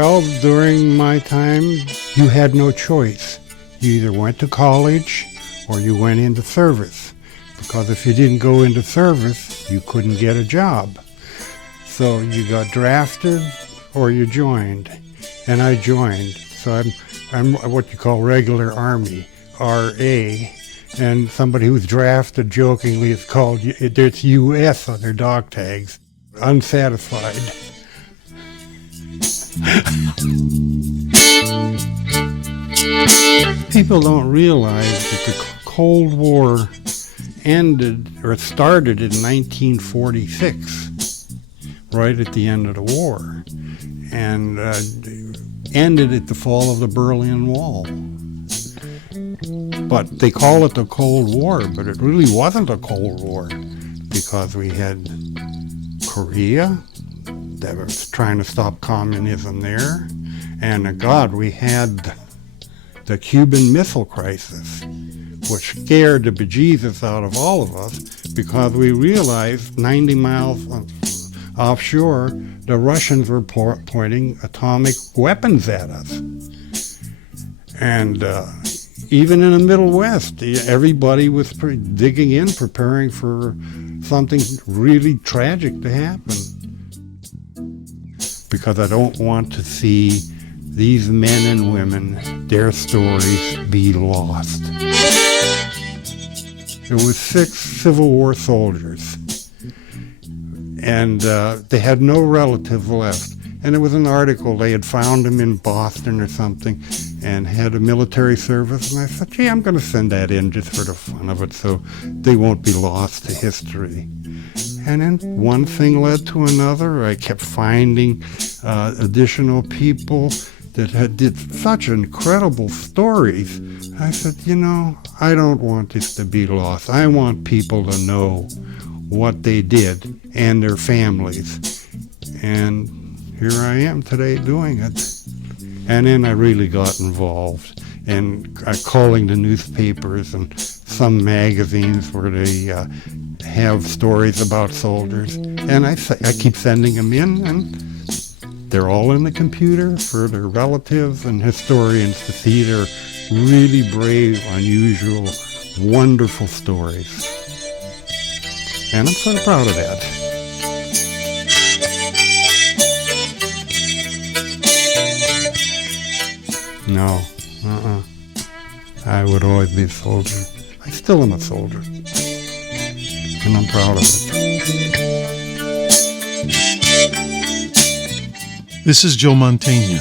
Well, during my time, you had no choice. You either went to college or you went into service. Because if you didn't go into service, you couldn't get a job. So you got drafted or you joined. And I joined. So I'm what you call regular Army, RA. And somebody who's drafted jokingly is called, it's US on their dog tags. Unsatisfied. People don't realize that the Cold War ended or started in 1946, right at the end of the war, and ended at the fall of the Berlin Wall. But they call it the Cold War, but it really wasn't a Cold War, because we had Korea that was trying to stop communism there, and God, we had the Cuban Missile Crisis, which scared the bejesus out of all of us, because we realized 90 miles offshore, the Russians were pointing atomic weapons at us. And even in the Middle West, everybody was digging in, preparing for something really tragic to happen. Because I don't want to see these men and women, their stories, be lost. There was 6 Civil War soldiers, and they had no relatives left. And there was an article, they had found them in Boston or something, and had a military service. And I thought, gee, I'm going to send that in just for the fun of it, so they won't be lost to history. And then one thing led to another. I kept finding additional people that did such incredible stories. I said, I don't want this to be lost. I want people to know what they did and their families. And here I am today doing it. And then I really got involved and calling the newspapers and some magazines where they have stories about soldiers. And I keep sending them in, and they're all in the computer for their relatives and historians to see their really brave, unusual, wonderful stories. And I'm sort of proud of that. No, I would always be a soldier. I still am a soldier. And I'm proud of it. This is Joe Mantegna.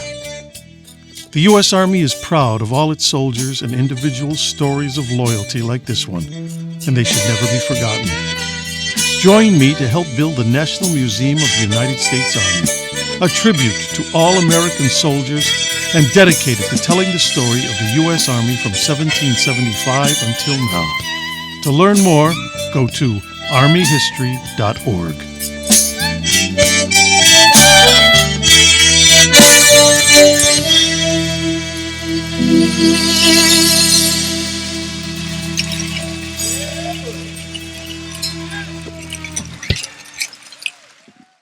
The U.S. Army is proud of all its soldiers and individuals' stories of loyalty like this one, and they should never be forgotten. Join me to help build the National Museum of the United States Army, a tribute to all American soldiers and dedicated to telling the story of the U.S. Army from 1775 until now. To learn more, go to armyhistory.org.